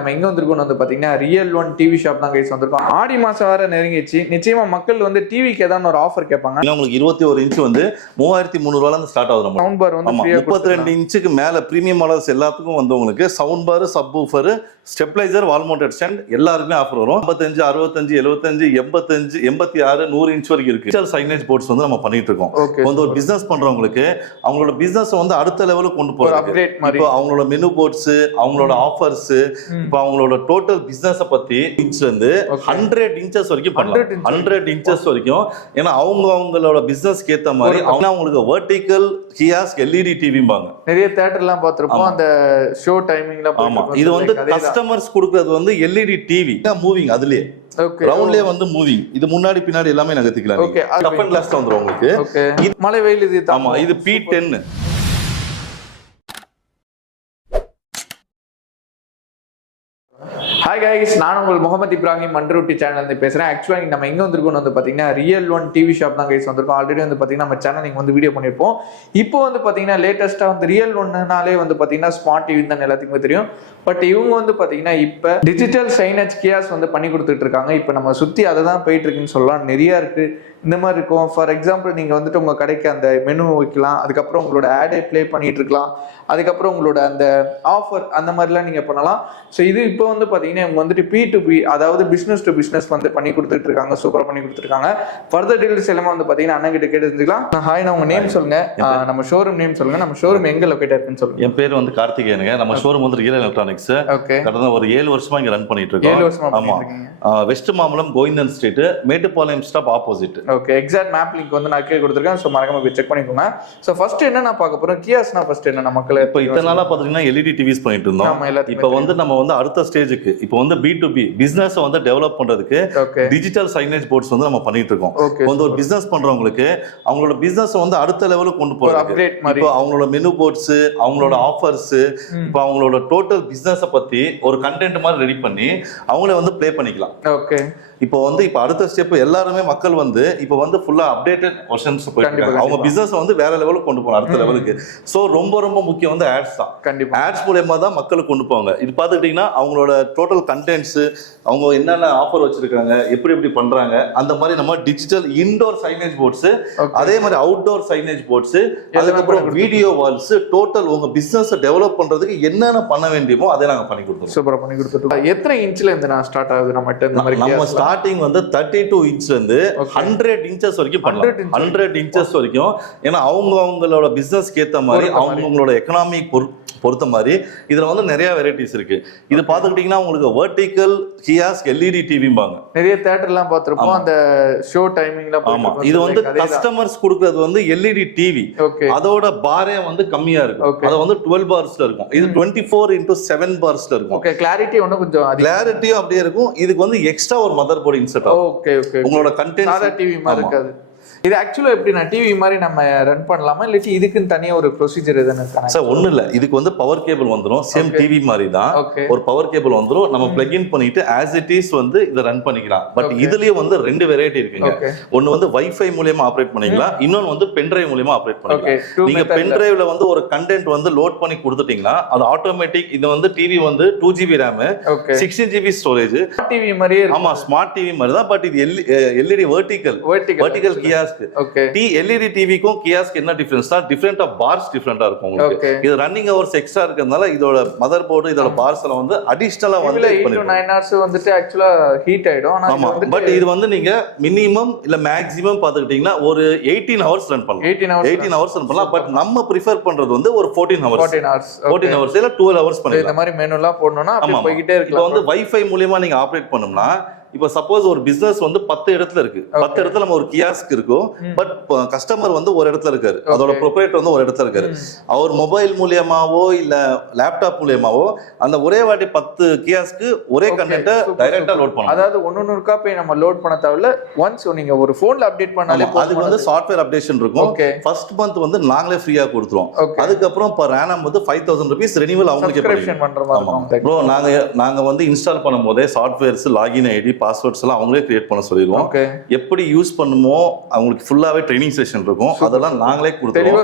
நம்ம எங்க வந்திருக்கோம்னு வந்து பாத்தீங்கன்னா ரியல் ஒன் டிவி ஷாப் தான் கைஸ் வந்திருக்கோம். ஆடி மாசம் வேற நெருங்கிச்சு. நிச்சயமா மக்கள் வந்து டிவிக்கு ஏதாவது ஒரு ஆஃபர் கேட்பாங்க. உங்களுக்கு 21 இன்ச் வந்து 3300 இருந்து ஸ்டார்ட் ஆகுது. சவுண்ட் பார் வந்து 32 இன்ச்சுக்கு மேல பிரீமியம் மாடல்ஸ் எல்லாத்துக்கும் வந்து உங்களுக்கு sound bar, subwoofer, stabiliser, wall mounted stand எல்லாருக்குமே ஆஃபர் வரும். 55, 65, 75, 85, 86, 100 இன்ச் வரைக்கும் இருக்கு. டிஜிட்டல் சைனேஜ் போர்ட்ஸ் வந்து நம்ம பண்ணிட்டு இருக்கோம். வந்து ஒரு பிசினஸ் பண்றவங்களுக்கு அவங்களோட பிசினஸ் வந்து அடுத்த லெவலுக்கு கொண்டு போறாங்க. இப்போ அவங்களோட மெனு போர்ட்ஸ், அவங்களோட ஆஃபர்ஸ், இப்போ அவங்களோட டோட்டல் பிசினஸ் பத்தி இன்ச்ல இருந்து 100 இன்ச்சஸ் வரைக்கும் பண்ணலாம். 100 இன்ச்சஸ் வரைக்கும். ஏன்னா அவங்களோட பிசினஸ்க்கு ஏத்த மாதிரி அவங்களுக்கு வெர்டிகல் கியாஸ்க் எல்இடி டிவிம்பாங்க. நிறைய தியேட்டர்லாம் பார்த்திருப்போம் அந்த ஷோ டைமிங்ல. ஆமா, இது வந்து கஸ்டமர்ஸ் கொடுக்கிறது வந்து எல்இடி டிவி மூவிங். அதுலயே ரவுண்ட்லயே வந்து மூவிங். இது முன்னாடி பின்னாடி எல்லாமே நகர்த்திக்கலாம். ஓகே, கப் அண்ட் கிளாஸ் வந்துரும் உங்களுக்கு. இது மழை வெயில் இது. ஆமா, இது P10. ஹாய் கைஸ், நான் உங்கள் முகமது இப்ராஹிம் மண்ட்ரூட்டி சேனல் இருந்து பேசுறேன். ஆக்சுவலாக நம்ம எங்க வந்திருக்கோம்னு வந்து பாத்தீங்கன்னா ரியல் ஒன் டிவி ஷாப் தான் கைஸ் வந்திருக்கோம். ஆல்ரெடி வந்து பாத்தீங்கன்னா நம்ம சேனல் நீங்க வந்து வீடியோ பண்ணிருப்போம். இப்போ வந்து பாத்தீங்கன்னா லேட்டஸ்டா வந்து ரியல் ஒன்னுனாலே வந்து பாத்தீங்கன்னா ஸ்மார்ட் டிவி தான் எல்லாத்துக்குமே தெரியும். பட் இவங்க வந்து பாத்தீங்கன்னா இப்ப டிஜிட்டல் சைனேஜ் கியாஸ் வந்து பண்ணி கொடுத்துட்டு இருக்காங்க. இப்ப நம்ம சுத்தி அதை தான் போயிட்டு இருக்குன்னு சொல்லலாம். நிறைய இருக்கு இந்த மாதிரி இருக்கும். ஃபார் எக்ஸாம்பிள் நீங்க வந்துட்டு உங்க கடைக்கு அந்த மெனு வைக்கலாம், அதுக்கப்புறம் உங்களோட ஆடை பிளே பண்ணிட்டு இருக்கலாம், அதுக்கப்புறம் உங்களோட அந்த ஆஃபர் அந்த மாதிரிலாம் நீங்க பண்ணலாம். ஸோ இது இப்போ வந்து பாத்தீங்கன்னா இவங்க வந்துட்டு P2B, அதாவது பிசினஸ் டு பிசினஸ் வந்து பண்ணி கொடுத்துட்டு இருக்காங்க. சூப்பரா பண்ணி கொடுத்துருக்காங்க. ஃபர்தர் டீடைல்ஸ் எல்லாமே வந்து பாத்தீங்கன்னா அண்ணன் கிட்ட கேட்டு தெரிஞ்சுக்கலாம். ஹாய், நான் உங்க நேம் சொல்லுங்க, நம்ம ஷோரூம் நேம் சொல்லுங்க, நம்ம ஷோரூம் எங்க லொகேட் இருக்குன்னு சொல்லுங்க. என் பேர் வந்து கார்த்திகேயனுங்க. நம்ம ஷோரூம் வந்து ரியல் எலக்ட்ரானிக்ஸ். கடந்த ஒரு 7 வருஷமா இங்க ரன் பண்ணிட்டு இருக்கோம். 7 வருஷமா. ஆமா, west Mambalam Govindan street, Mettupalayam stop opposite. Okay, exact map link வந்து நான் கீழே கொடுத்துருக்கேன். ஸோ மறக்காம போய் செக் பண்ணிக்கோங்க. ஸோ ஃபர்ஸ்ட் என்ன நான் பார்க்க போறோம், கியாஸ்னா ஃபர்ஸ்ட் என்ன மக்கள் இப்போ இத்தனை நாளா பாத்தீங்கன்னா எல்இடி டிவிஸ் பண்ணிட்டு இருந்தோம். இப்போ வந்து நம்ம வந்து அடுத்த ஸ்டேஜுக்கு இப்போ வந்து B2B பிசினஸ் வந்து டெவலப் பண்றதுக்கு டிஜிட்டல் சைனேஜ் போர்ட்ஸ் வந்து நம்ம பண்ணிட்டு இருக்கோம். வந்து ஒரு பிசினஸ் பண்றவங்களுக்கு அவங்களோட பிசினஸ் வந்து அடுத்த லெவலுக்கு கொண்டு போறாங்க. இப்போ அவங்களோட மெனு போர்ட்ஸ், அவங்களோட ஆஃபர்ஸ், இப்போ அவங்களோட டோட்டல் பிசினஸ் பத்தி ஒரு கண்டென்ட் மாதிரி ரெடி பண்ணி அவங்களே வந்து ப்ளே பண்ணிக்கலாம். ஓகே, இப்போ வந்து இப்போ அடுத்த ஸ்டெப் எல்லாருமே மக்கள் வந்து இப்போ வந்து ஃபுல்லா அப்டேட்டட் வெர்ஷன்ஸ் போயிட்டு அவங்க பிசினஸ் வந்து வேற லெவலுக்கு கொண்டு போகணும், அடுத்த லெவலுக்கு. ஸோ ரொம்ப ரொம்ப முக்கியம் வந்து ஆட்ஸ் தான். கண்டிப்பா ஆட்ஸ் மூலமா தான் மக்களுக்கு கொண்டு போவாங்க. இது பார்த்துக்கிட்டீங்கன்னா அவங்களோட டோட்டல் கண்டென்ட்ஸ், அவங்க என்னென்ன ஆஃபர் வச்சிருக்காங்க, எப்படி எப்படி பண்றாங்க, அந்த மாதிரி நம்ம டிஜிட்டல் இன்டோர் சைனேஜ் போர்ட்ஸ், அதே மாதிரி அவுட்டோர் சைனேஜ் போர்ட்ஸ், அதுக்கப்புறம் வீடியோ வால்ஸ், டோட்டல் உங்க பிசினஸ் டெவலப் பண்றதுக்கு என்னென்ன பண்ண வேண்டியமோ அதை நாங்க பண்ணி கொடுத்துருவோம். சூப்பரா பண்ணி கொடுத்துருவோம். எத்தனை இன்ச்ல இருந்து நான் ஸ்டார்ட் ஆகுது நம்ம இந்த மாதிரி? ஸ்டார்டிங் வந்து 32 இன்ச்ல இருந்து 100 இன்ச்சஸ் வரைக்கும் பண்ணலாம். 100 இன்ச்சஸ் வரைக்கும். ஏன்னா அவங்களோட பிசினஸ்க்கு ஏத்த மாதிரி அவங்களோட எக்கனாமிக் பொறுத்த மாதிரி இதுல வந்து நிறைய வெரைட்டிஸ் இருக்கு. இது பாத்துக்கிட்டீங்கன்னா உங்களுக்கு வெர்டிகல் கியாஸ்க் எல்இடி டிவிம்பாங்க. நிறைய தியேட்டர்லாம் பார்த்திருப்போம் அந்த ஷோ டைமிங்ல. ஆமா, இது வந்து கஸ்டமர்ஸ் கொடுக்கிறது வந்து எல்இடி டிவி. அதோட பாரே வந்து கம்மியா இருக்கும். அது வந்து 12 பார்ஸ்ல இருக்கும். இது 24x7 பார்ஸ்ல இருக்கும். ஓகே, கிளாரிட்டி ஒண்ணு கொஞ்சம் கிளாரிட்டியும் அப்படியே இருக்கும். இதுக்கு வந்து எக்ஸ்ட்ரா ஒரு மதர் போர்டு இன்சர்ட் ஆகும். ஓகே ஓகே, உங்களோட கண்டென்ட் சாதா டிவி மாதிரி இருக்காது. இது ஆக்சுவலா எப்படி நான் டிவி மாதிரி நம்ம ரன் பண்ணலாமா, இல்லாட்டி இதுக்குன்னு தனியா ஒரு ப்ரொசீஜர் எதுன்னு இருக்கா? சார் ஒண்ணும் இல்ல, இதுக்கு வந்து பவர் கேபிள் வந்துரும். சேம் டிவி மாதிரி தான் ஒரு பவர் கேபிள் வந்துரும். நம்ம பிளக் இன் பண்ணிட்டு ஆஸ் இட் இஸ் வந்து இத ரன் பண்ணிக்கலாம். பட் இதுலயே வந்து 2 வெரைட்டி இருக்குங்க. ஒன்னு வந்து வைஃபை மூலமா ஆபரேட் பண்ணிக்கலாம், இன்னொன்னு வந்து பென் டிரைவ் மூலமா ஆபரேட் பண்ணிக்கலாம். நீங்க பென் டிரைவ்ல வந்து ஒரு கண்டென்ட் வந்து லோட் பண்ணி கொடுத்துட்டீங்கன்னா அது ஆட்டோமேட்டிக். இது வந்து டிவி வந்து 2GB RAM, 16GB storage. TV மாதிரி. ஆமா, ஸ்மார்ட் டிவி மாதிரி தான். பட் இது எல்இடி வெர்டிகல் கியாஸ்க். எல்இடி டிவிக்கும் கியாஸ்க்கு என்ன டிஃபரன்ஸ்னா டிஃபரண்ட் ஆஃப் பார்ஸ் டிஃபரண்டா இருக்கும் உங்களுக்கு. இது ரன்னிங் ஹவர்ஸ் எக்ஸ்ட்ரா இருக்கிறதுனால இதோட மதர் போர்டு, இதோட பார்ஸ் எல்லாம் வந்து அடிஷனலா வந்து 8 to 9 hours வந்துட்டு ஆக்சுவலா ஹீட் ஆயிடும். ஆமா, பட் இது வந்து நீங்க மினிமம் இல்ல மேக்ஸிமம் பாத்துக்கிட்டீங்கன்னா ஒரு 18 hours ரன் பண்ணலாம். 18 hours ரன் பண்ணலாம். பட் நம்ம பிரெஃபர் பண்றது வந்து ஒரு 14 hours இல்ல 12 hours பண்ணிக்கலாம். இந்த மாதிரி மெனுலாம் போடணும்னா அப்படியே போயிட்டே இருக்கலாம். இப்போ வந்து வைஃபை மூலமா நீங்க ஆபரேட் பண்ணோம்னா, இப்போ சப்போஸ் ஒரு பிசினஸ் வந்து 10 இடத்துல இருக்கு. 10 இடத்துல நம்ம ஒரு கியாஸ்க் இருக்கும். பட் கஸ்டமர் வந்து ஒரு இடத்துல இருக்காரு, அதோட ப்ரொப்ரைட்டர் வந்து ஒரு இடத்துல இருக்காரு. அவர் மொபைல் மூலியமாவோ இல்ல லேப்டாப் மூலியமாவோ அந்த ஒரே வாட்டி 10 கியாஸ்க்கு ஒரே கண்டென்ட் டைரக்டா லோட் பண்ணலாம். அதாவது ஒன்னொன்னுக்கா போய் நம்ம லோட் பண்ண தேவையில்ல. ஒன்ஸ் நீங்க ஒரு போன்ல அப்டேட் பண்ணாலே அதுக்கு வந்து சாஃப்ட்வேர் அப்டேஷன் இருக்கும். ஃபர்ஸ்ட் மந்த் வந்து நாங்களே ஃப்ரீயா கொடுத்துருவோம். அதுக்கப்புறம் per annum வந்து 5000 rupees ரெனியூவல் அவங்களுக்கே சப்ஸ்கிரிப்ஷன் பண்ற மாதிரி இருக்கும். ப்ரோ நாங்க வந்து இன்ஸ்டால் பண்ணும்போதே சாஃப்ட்வேர்ஸ், லாகின் ஐடி, பாஸ்வேர்ட்ஸ் எல்லாம் அவங்களே கிரியேட் பண்ண சொல்லிடுவோம். ஓகே. எப்படி யூஸ் பண்ணுமோ அவங்களுக்கு ஃபுல்லாவே ட்ரைனிங் செஷன் இருக்கும். அதெல்லாம் நாங்களே தெளிவா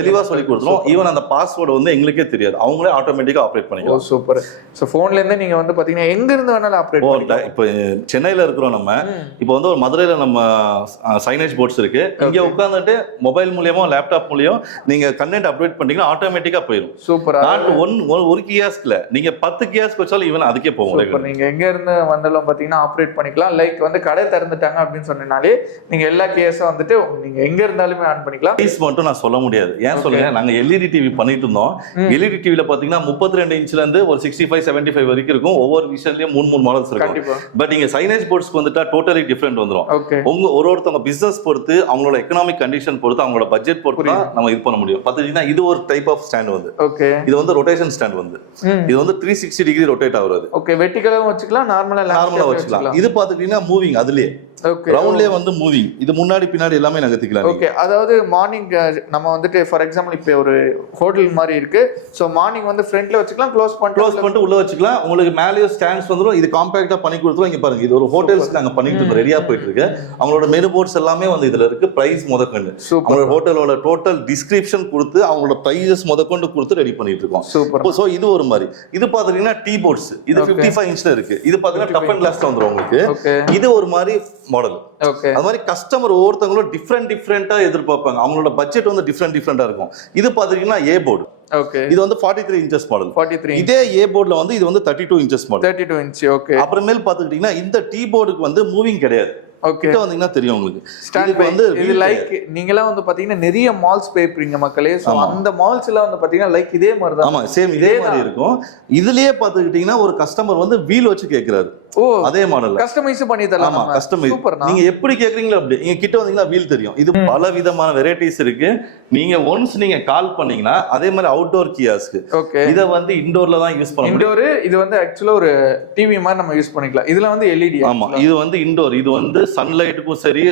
தெளிவா சொல்லி கொடுத்துருவோம். ஈவன் அந்த பாஸ்வேர்டு வந்து எங்களுக்கே தெரியாது, அவங்களே ஆட்டோமேட்டிக்கா ஆப்ரேட் பண்ணிக்கலாம். சூப்பர். சோ போன்ல இருந்தே நீங்க வந்து பாத்தீங்கன்னா எங்க இருந்து வேணாலும் ஆப்ரேட் பண்ணிக்கலாம். இப்போ சென்னையில இருக்கிறோம் நம்ம, இப்போ வந்து ஒரு மதுரையில நம்ம சைனேஜ் போர்ட்ஸ் இருக்கு, இங்க உட்கார்ந்துட்டு மொபைல் மூலியமோ லேப்டாப் மூலியம் நீங்க கண்டென்ட் அப்டேட் பண்ணீங்கன்னா ஆட்டோமேட்டிக்கா போயிடும். சூப்பர். ஒரு கியாஸ்க்ல நீங்க 10 கியாஸ்க்கு வச்சாலும் ஈவன் அதுக்கே போகும். நீங்க எங்க இருந்து வந்தாலும் பாத்தீங்கன்னா ஆப்ரேட் பண்ணிக்கலாம். லைக் வந்து கடை திறந்துட்டாங்க அப்படின்னு சொன்னாலே நீங்க எல்லா கேஸும் வந்துட்டு நீங்க எங்க இருந்தாலுமே ஆன் பண்ணிக்கலாம். பிரைஸ் மட்டும் நான் சொல்ல முடியாது. ஏன் சொல்லுங்க, நாங்க எல்இடி டிவி பண்ணிட்டு இருந்தோம். எல்இடி டிவில பாத்தீங்கன்னா 32 இன்ச்ல இருந்து ஒரு 65 75 வரைக்கும் இருக்கும். ஒவ்வொரு விஷயம்லயும் 3 மாடல்ஸ் இருக்கும். பட் நீங்க சைனேஜ் போர்ட்ஸ்க்கு வந்துட்டா டோட்டலி டிஃபரெண்ட் வந்துரும். உங்க ஒருத்தவங்க பிசினஸ் பொறுத்து, அவங்களோட எக்கனாமிக் கண்டிஷன் பொறுத்து, அவங்களோட பட்ஜெட் பொறுத்து தான் நம்ம இது பண்ண முடியும். பாத்தீங்கன்னா இது ஒரு டைப் ஆஃப் ஸ்டாண்ட் வந்து, இது வந்து ரொட்டேஷன் ஸ்டாண்ட் வந்து, இது வந்து 360 டிகிரி ரொட்டேட் ஆகுறது. ஓகே. வெர்டிகலாவும் வச்சுக்கலாம், நார்மலா வச்சுக்கலாம். இது பாத்துக்கிட்டீங்கன்னா மூவிங், அதுலயே ரவுண்ட்லயே வந்து மூவிங், இது முன்னாடி பின்னாடி எல்லாமே நகர்த்திக்கலாம். ஓகே. அதாவது மார்னிங் நம்ம வந்துட்டு ஃபார் எக்ஸாம்பிள் இப்போ ஒரு ஹோட்டல் மாதிரி இருக்கு. சோ மார்னிங் வந்து ஃப்ரண்ட்ல வச்சுக்கலாம், க்ளோஸ் பண்ணிட்டு உள்ள வச்சுக்கலாம். உங்களுக்கு மேலேயே ஸ்டாண்ட்ஸ் வந்துரும். இது காம்பாக்ட்டா பண்ணி கொடுத்துருவோம். இங்க பாருங்க, இது ஒரு ஹோட்டல்ஸ் நாங்க பண்ணிட்டு இருக்கோம், ரெடியா போயிட்டு இருக்கு. அவங்களோட மெனு போர்ட்ஸ் எல்லாமே வந்து இதுல இருக்கு. பிரைஸ் முதற்கொண்டு அவங்களோட ஹோட்டலோட டோட்டல் டிஸ்கிரிப்ஷன் கொடுத்து, அவங்களோட பிரைஸஸ் முதற்கொண்டு கொடுத்து ரெடி பண்ணிட்டு இருக்கோம். சூப்பர். சோ இது ஒரு மாதிரி. இது பாத்தீங்கன்னா டீ போர்ட்ஸ், இது 55 இன்ச்ல இருக்கு. இது பாத்தீங்கன்னா டஃப் அண்ட் கிளாஸ்ல வந்துரும் உங்களுக்கு. இது ஒரு மாதிரி மாடல். அது மாதிரி கஸ்டமர் ஒவ்வொருத்தவங்களும் டிஃப்ரெண்டா எதிர்பார்ப்பாங்க. அவங்களோட பட்ஜெட் வந்து டிஃப்ரெண்டா இருக்கும். இது பாத்தீங்கன்னா ஏ போர்டு. ஓகே. இது வந்து 43 இன்ச்சஸ் மாடல். 43. இதே ஏ போர்டுல வந்து இது வந்து 32 இன்ச்சஸ் மாடல். 32 இன்ச். ஓகே. அப்புறமேல் பாத்துக்கிட்டீங்கன்னா இந்த டீ போர்டுக்கு வந்து மூவிங் கிடையாது. ஓகே. கிட்ட வந்தீங்கன்னா தெரியும் உங்களுக்கு. ஸ்டாண்ட் வந்து இது லைக் நீங்கலாம் வந்து பாத்தீங்கன்னா நிறைய மால்ஸ் போய்ப்பீங்க மக்களே. சோ அந்த மால்ஸ் எல்லாம் வந்து பாத்தீங்கன்னா லைக் இதே மாதிரி தான். ஆமா, சேம் இதே மாதிரி இருக்கும். இதுலயே பாத்துக்கிட்டீங்கன்னா ஒரு கஸ்டமர் வந்து வீல் வச்சு கேக்குறாரு. ஓ, அதே மாடல் கஸ்டமைஸ் பண்ணி தரலாம். ஆமா, கஸ்டமைஸ். நீங்க எப்படி கேக்குறீங்களோ அப்படி. நீங்க கிட்ட வந்தீங்கன்னா வீல் தெரியும். இது பல விதமான வெரைட்டிஸ் இருக்கு. நீங்க ஒன்ஸ் நீங்க கால் பண்ணீங்கன்னா அதே மாதிரி அவுட்டோர் கியாஸ்க். ஓகே. இத வந்து இன்டோர்ல தான் யூஸ் பண்ண முடியும். இன்டோர் இது வந்து एक्चुअली ஒரு டிவி மாதிரி நம்ம யூஸ் பண்ணிக்கலாம். இதுல வந்து எல்இடி. ஆமா, இது வந்து இன்டோர். இது வந்து சன்லைட்டுக்கும் சரி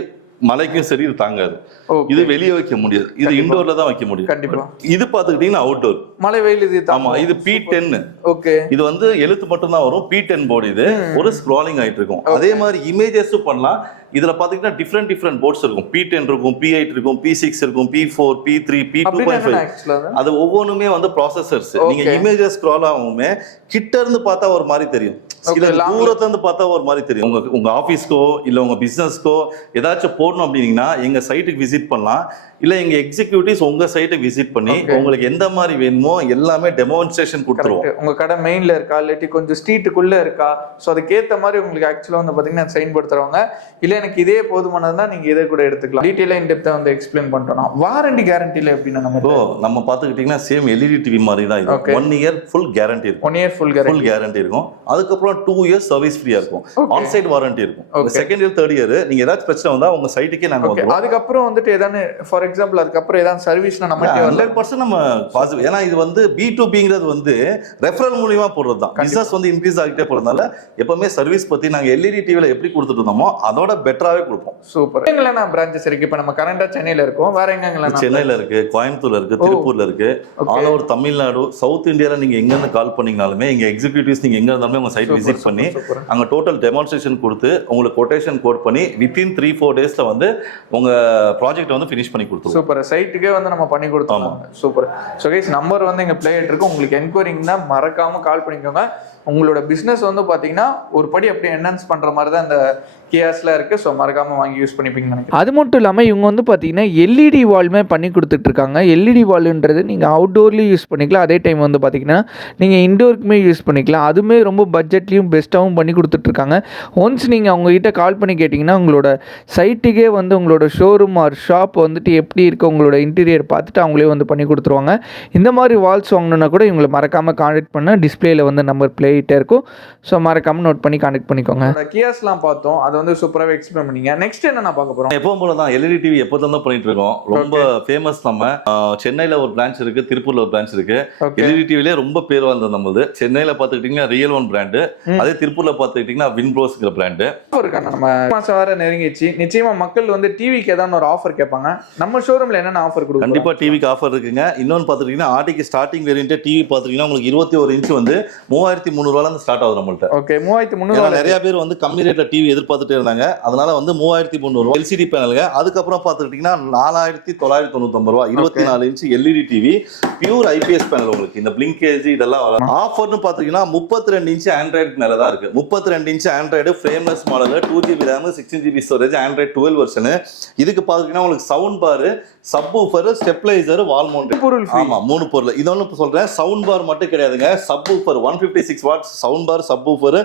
மலைக்கும் சரி இது தாங்காது. இது வெளியே வைக்க முடியாது. இது இன்டோர்ல தான் வைக்க முடியும். கண்டிப்பா. இது பாத்துக்கிட்டீங்கன்னா அவுட்டோர். மழை வெயில் இது. ஆமா, இது P10. ஓகே. இது வந்து எழுத்து மட்டும் தான் வரும். P10 board. இது ஒரு ஸ்க்ராலிங் ஆயிட்டு இருக்கும். அதே மாதிரி இமேஜஸ் பண்ணலாம். இதுல பாத்தீங்கன்னா டிஃப்ரெண்ட் போர்ட்ஸ் இருக்கும். P10 இருக்கும், P8 இருக்கும், P6 இருக்கும், P4, P3, P2.5. அது ஒவ்வொன்றுமே வந்து ப்ராசஸர்ஸ். நீங்க இமேஜஸ் ஸ்க்ரால் ஆகுமே கிட்ட இருந்து பார்த்தா ஒரு மாதிரி தெரியும், சில தூரத்துல இருந்து பார்த்தா ஒரு மாதிரி தெரியும். உங்க ஆபீஸ்க்கோ இல்ல உங்க பிசினஸ்க்கோ ஏதாச்சும் போடணும் அப்படின்னீங்கன்னா எங்க சைட்டுக்கு விசிட் பண்ணலாம். இல்ல எங்க எக்ஸிக்யூட்டிவ்ஸ் உங்க சைட்டுக்கு விசிட் பண்ணி உங்களுக்கு எந்த மாதிரி வேணுமோ எல்லாமே டெமான்ஸ்ட்ரேஷன் கொடுத்துருவோம். உங்க கடை மெயின்ல இருக்கா இல்லாட்டி கொஞ்சம் ஸ்ட்ரீட்டுக்குள்ள இருக்கா, ஸோ அதுக்கேற்ற மாதிரி உங்களுக்கு ஆக்சுவலா வந்து பாத்தீங்கன்னா சைன் படுத்துறவங்க. இல்ல எனக்கு இதே போதுமானதுன்னா நீங்க இதை கூட எடுத்துக்கலாம். டீடைலா இன்டெப்தா வந்து எக்ஸ்பிளைன் பண்றோம். வாரண்டி கேரண்டில எப்படின்னா நம்ம பாத்துக்கிட்டீங்கன்னா சேம் எல்இடி டிவி மாதிரி தான் இது. 1 இயர் ஃபுல் கேரண்டி இருக்கும். 1 இயர் ஃபுல் கேரண்டி இருக்கும். அதுக்கப்புறம் 2 இயர்ஸ் சர்வீஸ் ஃப்ரீயா இருக்கும். ஆன் சைட் வாரண்டி இருக்கும். செகண்ட் இயர் தேர்ட் இயர் நீங்க ஏதாச்சும் பிரச்சனை வந்தா உங்க சைட்டுக்கே நாங்க வந்துருவோம். அதுக்கப்புறம் வந்துட்டு ஏதாவது ஃபார் எக்ஸாம்பிள் அதுக்கப்புறம் ஏதாவது சர்வீஸ்னா நம்ம 100% நம்ம பாசிபிள். ஏன்னா இது வந்து B2Bங்கிறது வந்து ரெஃபரல் மூலமா போடுறது தான். பிசினஸ் வந்து இன்க்ரீஸ் ஆகிட்டே போறதுனால எப்பவுமே சர்வீஸ் பத்தி நாங்க எல்இடி டிவில எப்படி கொடுத்துட்டு இருந்தோமோ அதோட பெட்டராவே கொடுப்போம். சூப்பர். எங்கெல்லாம் பிரான்ச்சஸ் இருக்கு? இப்போ நம்ம கரண்டா சென்னையில இருக்கோம். வேற எங்கெல்லாம்? சென்னையில இருக்கு, கோயம்புத்தூர்ல இருக்கு, திருப்பூர்ல இருக்கு. ஆல் ஓவர் தமிழ்நாடு, சவுத் இந்தியால நீங்க எங்க இருந்து கால் பண்ணீங்கனாலுமே எங்க எக்ஸிக்யூட்டிவ்ஸ் நீங்க எங்க இருந்தாலுமே உங்க சைட் விசிட் பண்ணி அங்க டோட்டல் டெமான்ஸ்ட்ரேஷன் கொடுத்து உங்களுக்கு கொட்டேஷன் கோட் பண்ணி வித்தின் 3-4 டேஸ்ல வந்து உங்க ப்ராஜெக்ட் வந்து ஃபினிஷ் பண்ணி கொடுத்துருவோம். சூப்பர். சைட்டுக்கே வந்து நம்ம பண்ணி கொடுத்தோம். சூப்பர். ஸோ கைஸ் நம்பர் வந்து எங்க பிளேயர் இருக்கு. உங்களுக்கு என்கொயரிங்னா மறக்காம கால் பண்ணிக்கோங்க. உங்களோட பிசினஸ் வந்து பாத்தீங்கன்னா ஒரு படி அப்படியே என்ஹான்ஸ் பண்ற மாதிரி தான் இந்த கியாஸ்ல இருக்கு. ஸோ மறக்காம வாங்கி யூஸ் பண்ணிப்பீங்கன்னு நினைக்கிறேன். அது மட்டும் இல்லாமல் இவங்க வந்து பார்த்தீங்கன்னா எல்இடி வால்மே பண்ணி கொடுத்துட்ருக்காங்க. எல்இடி வால்ன்றது நீங்கள் அவுட்டோர்லேயும் யூஸ் பண்ணிக்கலாம், அதே டைம் வந்து பார்த்தீங்கன்னா நீங்கள் இன்டோருக்குமே யூஸ் பண்ணிக்கலாம். அதுவுமே ரொம்ப பட்ஜெட்லேயும் பெஸ்ட்டாகவும் பண்ணி கொடுத்துட்ருக்காங்க. ஒன்ஸ் நீங்கள் அவங்ககிட்ட கால் பண்ணி கேட்டிங்கன்னா உங்களோட சைட்டுக்கே வந்து உங்களோட ஷோரூம் ஆர் ஷாப் வந்துட்டு எப்படி இருக்குது உங்களோட இன்டீரியர் பார்த்துட்டு அவங்களே வந்து பண்ணி கொடுத்துருவாங்க. இந்த மாதிரி வால்ஸ் வாங்கணுன்னா கூட இவங்களை மறக்காமல் கான்டெக்ட் பண்ண டிஸ்பிளேயில் வந்து நம்பர் பிளேயிட்டே இருக்கும். ஸோ மறக்காமல் நோட் பண்ணி கான்டெக்ட் பண்ணிக்கோங்க. கியாஸ்லாம் பார்த்தோம், அது வந்து சூப்பராகவே எக்ஸ்பிளைன் பண்ணீங்க. நெக்ஸ்ட் என்ன நான் பார்க்க போறோம்? எப்பவும் போல தான் எல்இடி டிவி எப்போதும் தான் பண்ணிட்டு இருக்கோம். ரொம்ப ஃபேமஸ். நம்ம சென்னையில ஒரு பிரான்ச் இருக்கு, திருப்பூர்ல ஒரு பிரான்ச் இருக்கு. எல்இடி டிவிலே ரொம்ப பேர் வந்தது நம்மது. சென்னையில பாத்துக்கிட்டீங்கன்னா ரியல் ஒன் பிராண்டு, அதே திருப்பூர்ல பாத்துக்கிட்டீங்கன்னா வின்ப்ரோஸ்ங்கிற பிராண்டு இருக்கு. நம்ம மாசம் வேற நெருங்கிச்சு. நிச்சயமா மக்கள் வந்து டிவிக்கு ஏதாவது ஒரு ஆஃபர் கேட்பாங்க. நம்ம ஷோரூம்ல என்னென்ன ஆஃபர் கொடுக்கும்? கண்டிப்பா டிவிக்கு ஆஃபர் இருக்குங்க. இன்னொன்னு பாத்துக்கிட்டீங்கன்னா ஆர்டிக்கு ஸ்டார்டிங் வேரியன்ட் டிவி பாத்துக்கிட்டீங்கன்னா உங்களுக்கு 21 இன்ச் வந்து 3300 3300 ஸ்டார்ட் ஆகுது நம்மள்ட்ட. ஓகே 3300. நிறைய பேர் வந்து கம்மி ரேட்ல டிவி எதிர்பார்த்துட்டே இருந்தாங்க, அதனால வந்து 3300 எல்சிடி பேனலுங்க. அதுக்கப்புறம் பார்த்துக்கிட்டீங்கன்னா 4999 24 inch LED TV pure IPS panel. உங்களுக்கு இந்த பிளிங்கேஜ் இதெல்லாம் வரும். ஆஃபர்னு பார்த்தீங்கன்னா 32 இன்ச் ஆண்ட்ராய்டு மேல தான் இருக்கு. 32 inch Android frameless model, 2GB RAM 16GB storage, Android 12 version. இதுக்கு பார்த்தீங்கன்னா உங்களுக்கு sound bar, subwoofer, stabiliser, wall mount பொருள். ஆமா 3 பொருள். இதொன்னு சொல்றேன், சவுண்ட் பார் மட்டும் கிடையாதுங்க. Subwoofer 156 watts sound bar, subwoofer,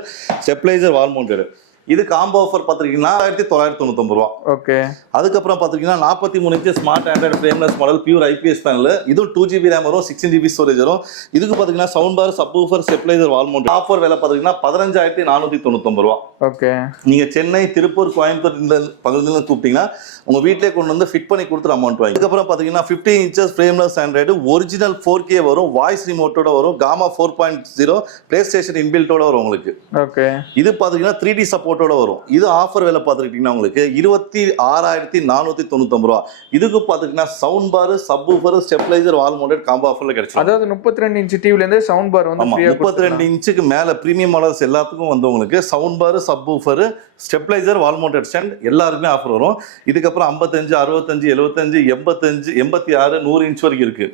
stabiliser, wall mounted. இது காம்போ ஆஃபர் பார்த்துக்கிட்டீங்கன்னா 1999. ஓகே. அதுக்கப்புறம் பார்த்துக்கிட்டீங்கன்னா 43 inch smart Android frameless model pure IPS panel. இதுவும் 2GB RAM வரும், 16GB ஸ்டோரேஜ் வரும். இதுக்கு பார்த்தீங்கன்னா sound bar, subwoofer, stabiliser, wall mount. Offer விலை பார்த்தீங்கன்னா 15499. ஓகே. நீங்க சென்னை, திருப்பூர், கோயம்புத்தூர் இந்த பகுதியில் கூப்பிட்டீங்கன்னா உங்க வீட்டிலே கொண்டு வந்து ஃபிட் பண்ணி கொடுத்துரு அமௌண்ட் வாங்கி. அதுக்கப்புறம் பார்த்தீங்கன்னா 15 inches frameless Android original 4K வரும், வாய்ஸ் ரிமோட்டோட வரும், காமா 4.0 பிளே ஸ்டேஷன் இன்பில்ட்டோட வரும் உங்களுக்கு. ஓகே. இது பார்த்தீங்கன்னா 3D சப்போர்ட்டோட வரும். இது ஆஃபர் விலை பார்த்துக்கிட்டீங்கன்னா உங்களுக்கு 26499. இதுக்கு பார்த்துக்கிட்டீங்கன்னா sound bar, subwoofer, stabiliser, wall mounted combo ஆஃபர்ல கிடைக்கும். அதாவது 32 இன்ச் டிவில இருந்து சவுண்ட் பார் வந்து 32 இன்ச்சுக்கு மேல பிரீமியம் மாடல்ஸ் எல்லாத்துக்கும் வந்து உங்களுக்கு sound bar, subwoofer, stabiliser, wall mounted stand எல்லாருக்குமே ஆஃபர் வரும். இதுக்கப்புறம் 55, 65, 75, 85, 86, 100 இன்ச் வரைக்கும் இருக்கு.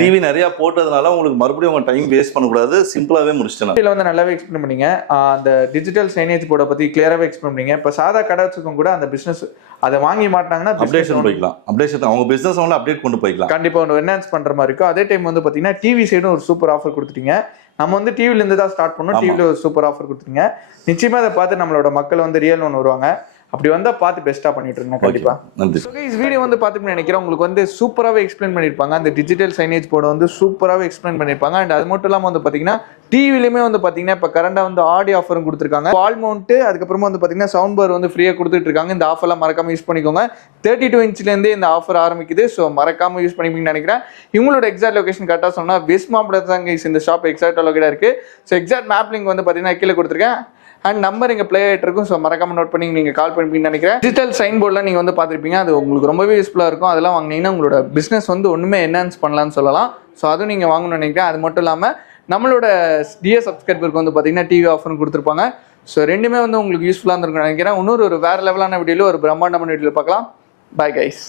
டிவி நிறைய போட்டதுனால உங்களுக்கு மறுபடியும் உங்க டைம் வேஸ்ட் பண்ணக்கூடாது, சிம்பிளாவே முடிச்சிட்டேன். இதுல வந்து நல்லாவே எக்ஸ்பிளைன் பண்ணீங்க. அந்த டிஜிட்டல் சைனேஜ் போர்டை பத்தி கிளியராவே எக்ஸ்பிளைன் பண்ணீங்க. இப்போ சாதா கடை வச்சுக்கோங்க கூட அந்த பிசினஸ் அதை வாங்கி மாட்டாங்கன்னா அப்டேஷன் போய்க்கலாம். அப்டேஷன் அவங்க பிசினஸ் வந்து அப்டேட் கொண்டு போய்க்கலாம். கண்டிப்பா ஒன்று என்ஹான்ஸ் பண்ற மாதிரி இருக்கும். அதே டைம் வந்து பாத்தீங்கன்னா டிவி சைடும் ஒரு சூப்பர் ஆஃபர் கொடுத்துட்டீங்க. நம்ம வந்து டிவில இருந்து தான் ஸ்டார்ட் பண்ணோம், டிவில ஒரு சூப்பர் ஆஃபர் கொடுத்துருங்க. நிச்சயமா அதை பார்த்து நம்மளோட மக்கள் வந்து ரியல் ஒன்று வருவாங்க. அப்படி வந்தா பார்த்து பெஸ்டா பண்ணிட்டு இருங்க கண்டிப்பா. நன்றி. வீடியோ வந்து பார்த்துட்டு நினைக்கிறேன் உங்களுக்கு வந்து சூப்பராகவே எக்ஸ்பிளைன் பண்ணியிருப்பாங்க. அந்த டிஜிட்டல் சைனேஜ் போர்டு வந்து சூப்பராகவே எக்ஸ்பிளைன் பண்ணியிருப்பாங்க. அண்ட் அது மட்டும் இல்லாமல் வந்து பார்த்தீங்கன்னா டிவிலையுமே வந்து பார்த்தீங்கன்னா இப்போ கரண்டாக வந்து ஆடியோ ஆஃபரும் கொடுத்துருக்காங்க. வால் மவுண்ட்டு அதுக்கப்புறமா வந்து பார்த்தீங்கன்னா சவுண்ட் பார் வந்து ஃப்ரீயாக கொடுத்துட்டு இருக்காங்க. இந்த ஆஃபர்லாம் மறக்காம யூஸ் பண்ணிக்கோங்க. 32 இன்ச்லேருந்தே இந்த ஆஃபர் ஆரம்பிக்குது. ஸோ மறக்காம யூஸ் பண்ணிப்பீங்கன்னு நினைக்கிறேன். இவங்களோட எக்ஸாக்ட் லொகேஷன் கரெக்டாக சொன்னால் வெஸ்ட் மாம்பலத்தில் தான் இந்த ஷாப் எக்ஸாக்டாக லொகேட்டாக இருக்குது. ஸோ எக்ஸாக்ட் மேப் லிங்க் வந்து பார்த்தீங்கன்னா கீழே கொடுத்துருக்கேன். அண்ட் நம்பர் இங்கே ப்ளே ஆகிட்டு இருக்கும். ஸோ மறக்காம நோட் பண்ணி நீங்கள் கால் பண்ணிப்பீங்கன்னு நினைக்கிறேன். டிஜிட்டல் சைன் போர்டெலாம் நீங்கள் வந்து பார்த்துருப்பீங்க. அது உங்களுக்கு ரொம்பவே யூஸ்ஃபுல்லாக இருக்கும். அதெல்லாம் வாங்கினீங்கன்னா உங்களோட பிஸ்னஸ் வந்து ஒன்றுமே என்ஹான்ஸ் பண்ணலான்னு சொல்லலாம். ஸோ அதுவும் நீங்கள் வாங்கணும்னு நினைக்கிறேன். அது மட்டும் இல்லாமல் நம்மளோட டிஎஸ் சப்ஸ்கிரைபருக்கு வந்து பார்த்தீங்கன்னா டிவி ஆஃபரும் கொடுத்துருப்பாங்க. ஸோ ரெண்டுமே வந்து உங்களுக்கு யூஸ்ஃபுல்லாக இருந்திருக்கும்னு நினைக்கிறேன். இன்னொரு வேறு லெவலான வீடியோவில் ஒரு பிரம்மாண்டமான வீடியோவில் பார்க்கலாம். Bye guys.